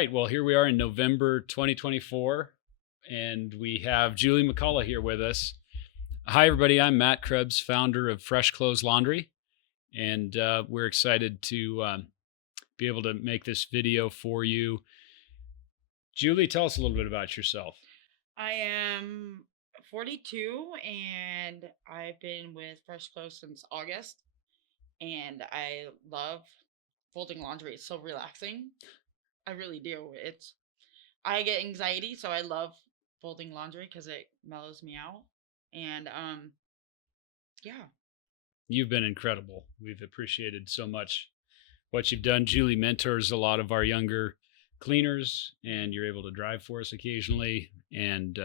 right. Well, here we are in November 2024, and we have Julie McCullough here with us. Hi, everybody. I'm Matt Krebs, founder of Fresh Clothes Laundry, and we're excited to be able to make this video for you. Julie, tell us a little bit about yourself. I am 42 and I've been with Fresh Clothes since August. And I love folding laundry. It's so relaxing. I really do. I get anxiety, so I love folding laundry because it mellows me out. And yeah. You've been incredible. We've appreciated so much what you've done. Julie mentors a lot of our younger cleaners, and you're able to drive for us occasionally. And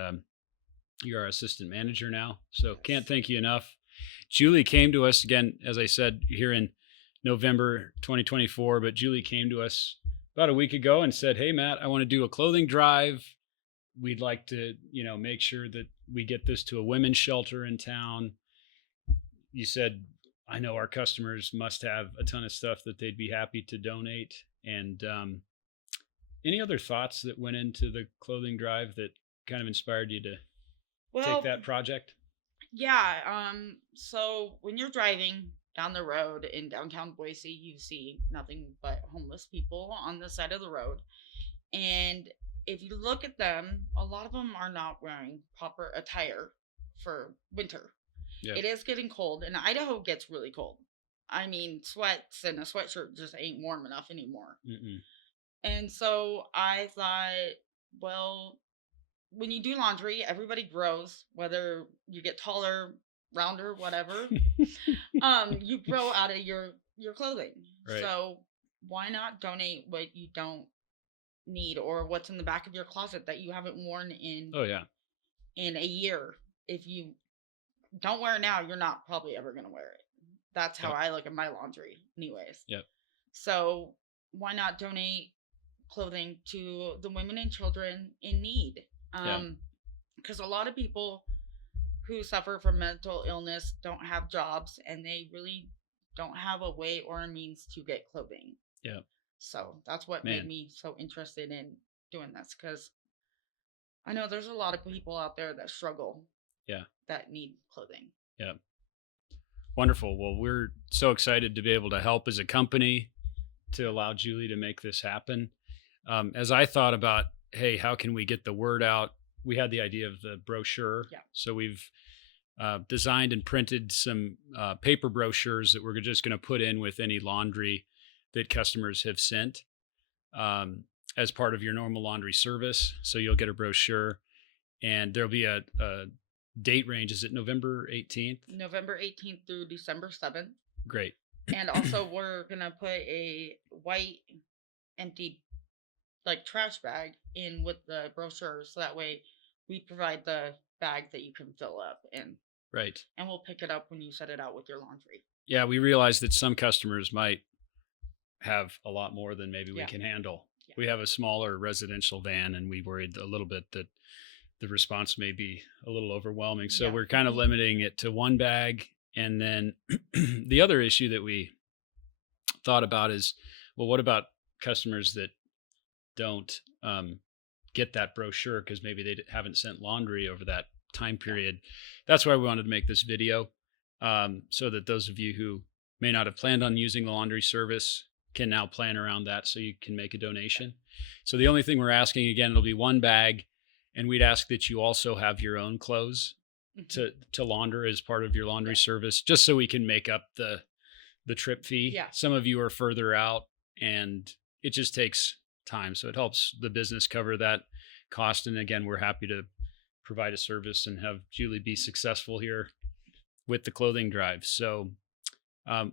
you're our assistant manager now. So can't thank you enough. Julie came to us again, as I said, here in November 2024, but Julie came to us about a week ago and said, "Hey, Matt, I want to do a clothing drive. We'd like to, make sure that we get this to a women's shelter in town." You said, "I know our customers must have a ton of stuff that they'd be happy to donate." And any other thoughts that went into the clothing drive that kind of inspired you to take that project? Yeah. So when you're driving down the road in downtown Boise, you see nothing but homeless people on the side of the road. And if you look at them, a lot of them are not wearing proper attire for winter. Yeah. It is getting cold, and Idaho gets really cold. I mean, sweats and a sweatshirt just ain't warm enough anymore. Mm-mm. And so I thought, well, when you do laundry, everybody grows, whether you get taller, rounder, whatever. You grow out of your clothing. Right. So why not donate what you don't need or what's in the back of your closet that you haven't worn in in a year? If you don't wear it now, you're not probably ever going to wear it. That's how I look at my laundry anyways. Yep. So why not donate clothing to the women and children in need? Because a lot of people who suffer from mental illness don't have jobs, and they really don't have a way or a means to get clothing. Yeah. So that's what made me so interested in doing this, because I know there's a lot of people out there that struggle. Yeah. That need clothing. Yeah. Wonderful. Well, we're so excited to be able to help as a company to allow Julie to make this happen. As I thought about, hey, how can we get the word out? We had the idea of the brochure. Yeah. So we've designed and printed some paper brochures that we're just going to put in with any laundry that customers have sent as part of your normal laundry service. So you'll get a brochure, and there'll be a date range. Is it November 18th? November 18th through December 7th. Great. And also we're going to put a white empty trash bag in with the brochure, so that way we provide the bag that you can fill up in. Right. And we'll pick it up when you set it out with your laundry. Yeah, we realize that some customers might have a lot more than maybe we can handle. Yeah. We have a smaller residential van, and we worried a little bit that the response may be a little overwhelming. So we're kind of limiting it to one bag. And then the other issue that we thought about is, well, what about customers that don't get that brochure because maybe they haven't sent laundry over that time period? That's why we wanted to make this video, so that those of you who may not have planned on using the laundry service can now plan around that, so you can make a donation. So the only thing we're asking, again, it'll be one bag, and we'd ask that you also have your own clothes to launder as part of your laundry service, just so we can make up the trip fee. Yeah. Some of you are further out, and it just takes time. So it helps the business cover that cost. And again, we're happy to provide a service and have Julie be successful here with the clothing drive. So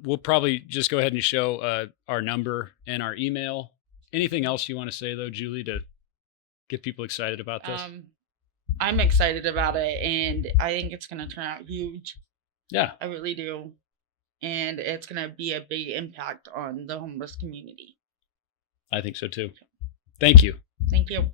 we'll probably just go ahead and show our number and our email. Anything else you want to say, though, Julie, to get people excited about this? I'm excited about it, and I think it's going to turn out huge. Yeah. I really do. And it's going to be a big impact on the homeless community. I think so too. Thank you. Thank you.